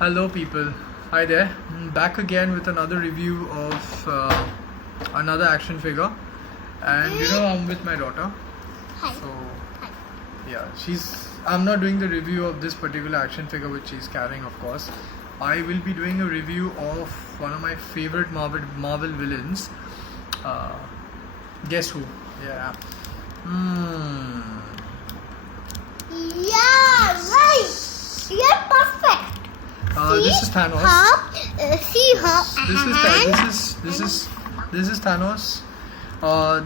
Hello, people. Hi there. Back again with another review of another action figure, and I'm with my daughter. Hi. So Hi. yeah, I'm not doing the review of this particular action figure which she's carrying, of course. I will be doing a review of one of my favorite Marvel villains. Uh, guess who? Yeah. Yeah, right. You're perfect. This is Thanos. See her This is Thanos.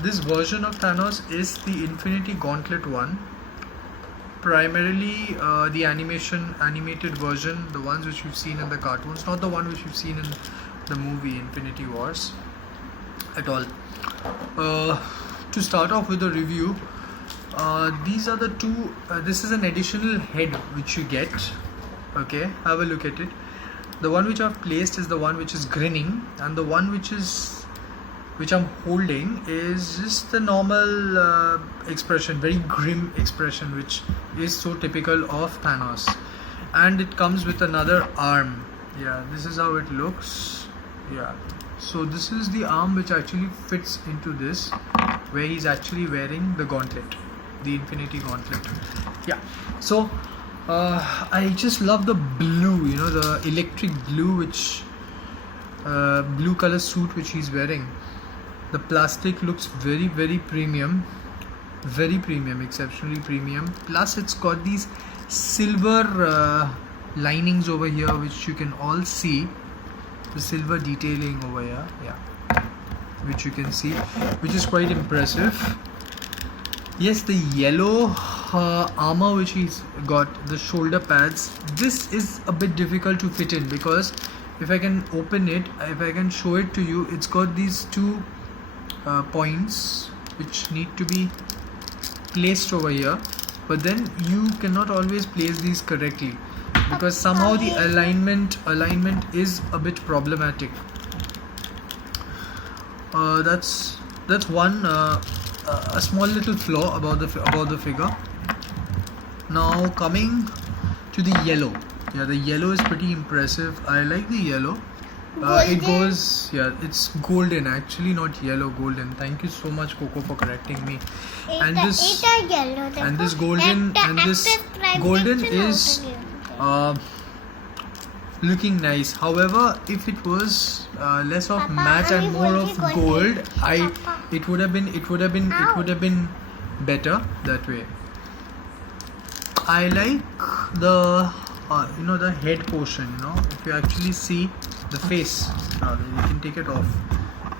This version of Thanos is the Infinity Gauntlet one. Primarily the animated version, the ones which you've seen in the cartoons, not the one which you've seen in the movie Infinity Wars at all. To start off with the review, these are the two. This is an additional head which you get. Okay, have a look at it. The one which I've placed is the one which is grinning, and the one which I'm holding is just the normal expression, very grim expression, which is so typical of Thanos. And it comes with another arm. Yeah, this is how it looks. Yeah, so this is the arm which actually fits into this, where he's actually wearing the gauntlet, the Infinity Gauntlet. Yeah, so I just love the blue, the electric blue, which blue color suit which he's wearing. The plastic looks very, very premium, exceptionally premium. Plus it's got these silver linings over here, which you can all see, the silver detailing over here, yeah, which you can see, which is quite impressive. Yes, the yellow armor which he's got, the shoulder pads, this is a bit difficult to fit in, because if I can open it, if I can show it to you, it's got these two points which need to be placed over here, but then you cannot always place these correctly, because somehow the alignment is a bit problematic. That's one a small little flaw about the figure. Now coming to the yellow. Yeah, the yellow is pretty impressive. I like the yellow. It goes, it's golden actually, not yellow, golden. Thank you so much, Coco, for correcting me. And this golden is looking nice. However, if it was less of matte and more of gold, it would have been better that way. I like the the head portion. If you actually see the face, you can take it off.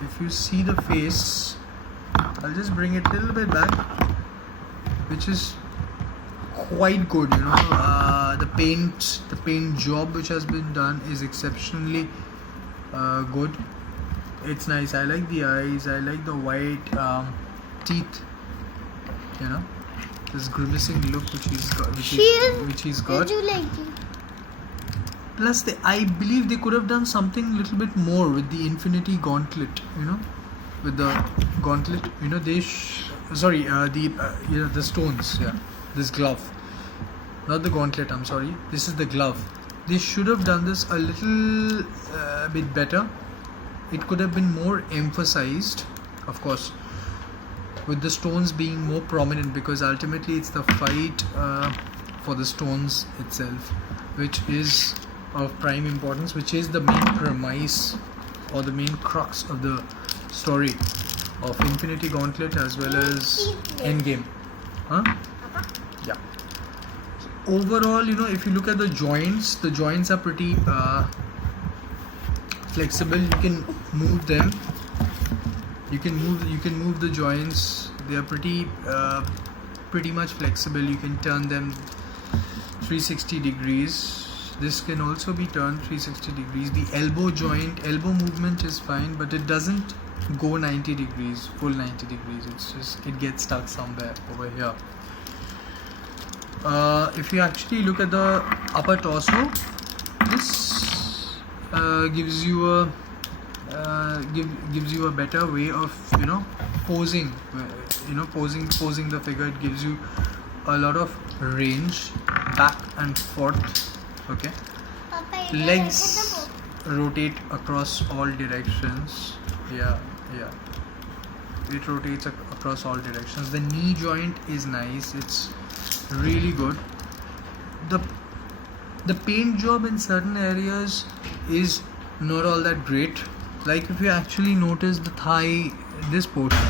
If you see the face, I'll just bring it a little bit back, which is quite good. The paint job which has been done is exceptionally good. It's nice. I like the eyes. I like the white teeth. This grimacing look which he's got. Did you like it? Plus, I believe they could have done something a little bit more with the Infinity Gauntlet. With the gauntlet. The stones. Yeah, this glove. Not the gauntlet. I'm sorry. This is the glove. They should have done this a little bit better. It could have been more emphasized, of course, with the stones being more prominent, because ultimately it's the fight for the stones itself which is of prime importance, which is the main premise or the main crux of the story of Infinity Gauntlet as well as Endgame. Yeah. Overall, if you look at the joints are pretty flexible. You can move them. You can move the joints. They are pretty much flexible. You can turn them 360 degrees. This can also be turned 360 degrees. The elbow movement is fine, but it doesn't go 90 degrees, full 90 degrees. It gets stuck somewhere over here. If you actually look at the upper torso, this gives you a better way of posing the figure. It gives you a lot of range back and forth. Okay, legs rotate across all directions. It rotates across all directions. The knee joint is nice. It's really good. The paint job in certain areas is not all that great. Like if you actually notice the thigh, this portion,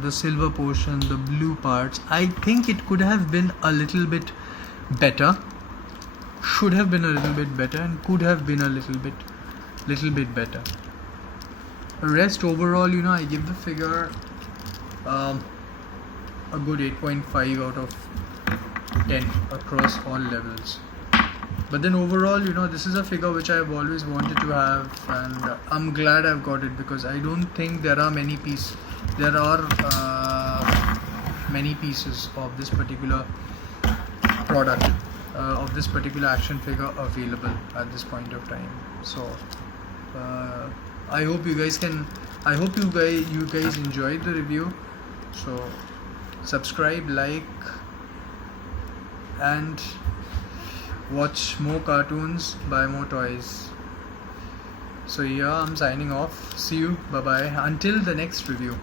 the silver portion, the blue parts, I think it could have been a little bit better. Should have been a little bit better, and could have been a little bit better. Rest overall, I give the figure a good 8.5 out of 10 across all levels. But then overall, this is a figure which I've always wanted to have, and I'm glad I've got it, because I don't think there are many pieces of this particular product, of this particular action figure available at this point of time. So I hope you guys enjoyed the review. So subscribe, like, and watch more cartoons, buy more toys. So yeah, I'm signing off. See you. Bye bye. Until the next review.